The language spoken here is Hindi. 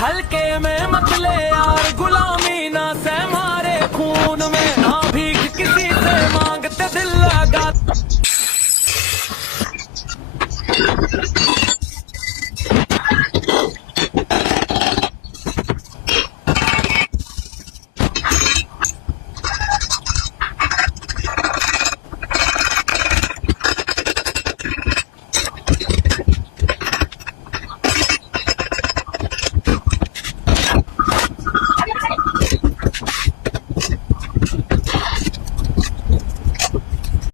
हल्के में मत ले यार, गुलामी ना से मारे खून में, ना भीख किसी से मांगते दिल लगा।